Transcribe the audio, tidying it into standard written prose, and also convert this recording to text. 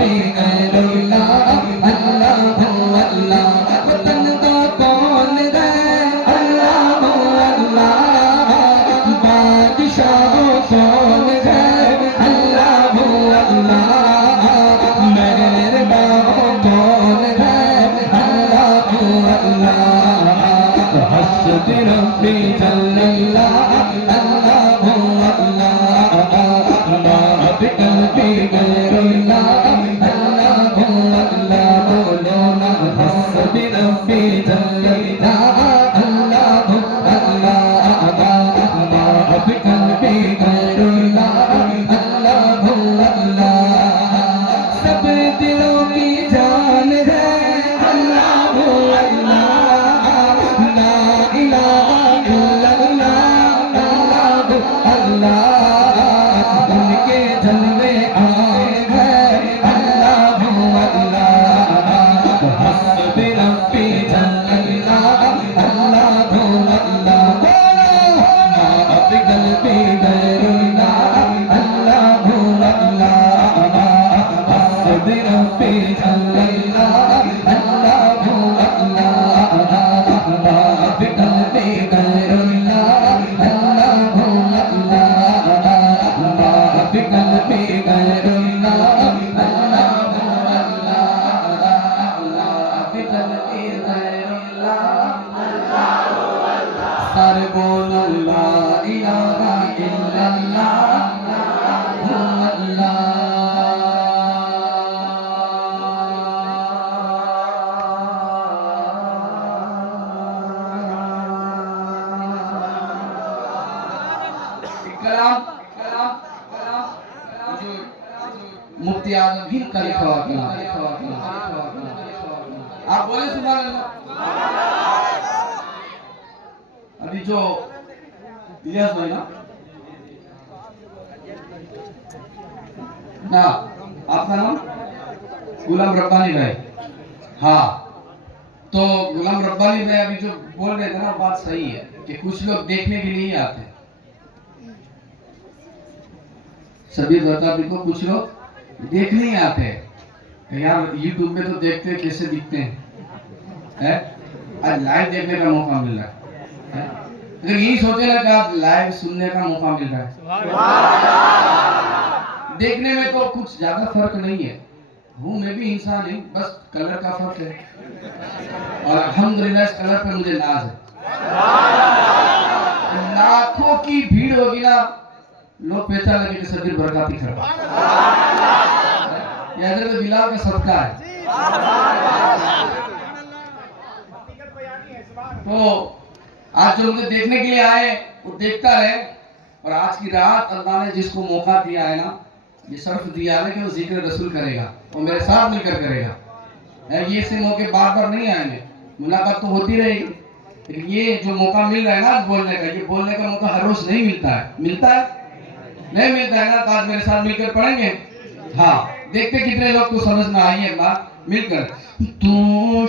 पे गैरुल्लाह अल्लाह अल्लाह वतन का कौन है अल्लाह अल्लाह बादशाह कौन है अल्लाह अल्लाह मेहरबान कौन है अल्लाह अल्लाह हस्बी रब्बी जल्लल्लाह अल्लाह अल्लाह मा बिकल्बी गैरुल्लाह अल्लाह अल्लाह बोलो ना हस्बी रब्बी जल्लल्लाह अल्लाह अल्लाह मा बिकल्बी गैरुल्लाह अल्लाह अल्लाह सब दिलों की जान है अल्लाह अल्लाह ला इलाहा इल्लल्लाह अल्लाह अल्लाह उनके जलवे आए हैं अल्लाह अल्लाह हस्बी रब्बी जल्लल्लाह अल्लाह अल्लाह मा बिकल्बी गैरुल्लाह अल्लाह अल्लाह हस्बी रब्बी जल्लल्लाह अल्लाह अल्लाह मा बिकल्बी गैरुल्लाह अल्लाह अल्लाह मा बिकल्बी गैरुल्लाह अल्लाह अल्लाह बिकल्बी गैरुल्लाह सारे बोलो ला इलाहा इल्लल्लाह मुफ्ती आजम हिंद का लिखा हुआ कलाम आप बोले सुभान अल्लाह। अभी जो इलियास भाई ना आपका नाम गुलाम रब्बानी भाई, हाँ तो गुलाम रब्बानी भाई अभी जो बोल रहे थे ना बात सही है कि कुछ लोग देखने के लिए ही आते हैं। शबीर बताबी को कुछ लोग देखने ही आते हैं यार, यूट्यूब पे तो देखते हैं कैसे दिखते हैं, आज लाइव देखने का मौका मिल रहा है, अगर यही सोचे ना कि आप लाइव सुनने का मौका मिल रहा है, देखने में तो कुछ ज्यादा फर्क नहीं है, हूँ मैं भी इंसान ही, बस कलर का फर्क है और अल्हम्दुलिल्लाह इस कलर पे मुझे नाज है। लाखों की भीड़ होगी ना, लोग पहचान लगे कि सदीर बरकाती खड़ा, ये हजरत बिलाल का सदका है। तो आज जो मुझे देखने के लिए आए वो देखता रहे, और आज की रात अल्लाह ने जिसको मौका दिया है ना, ये शर्फ दिया है कि वो जिक्र रसूल करेगा, वो मेरे साथ मिलकर करेगा। ये से मौके बार बार नहीं आएंगे, मुलाकात तो होती रहेगी, लेकिन ये जो मौका मिल रहा है ना बोलने का, ये बोलने का मौका हर रोज नहीं मिलता है, मिलता है नहीं मिलता है ना, तो आज मेरे साथ मिलकर पढ़ेंगे। हाँ देखते कितने लोग को समझ में आई है बात, मिलकर तू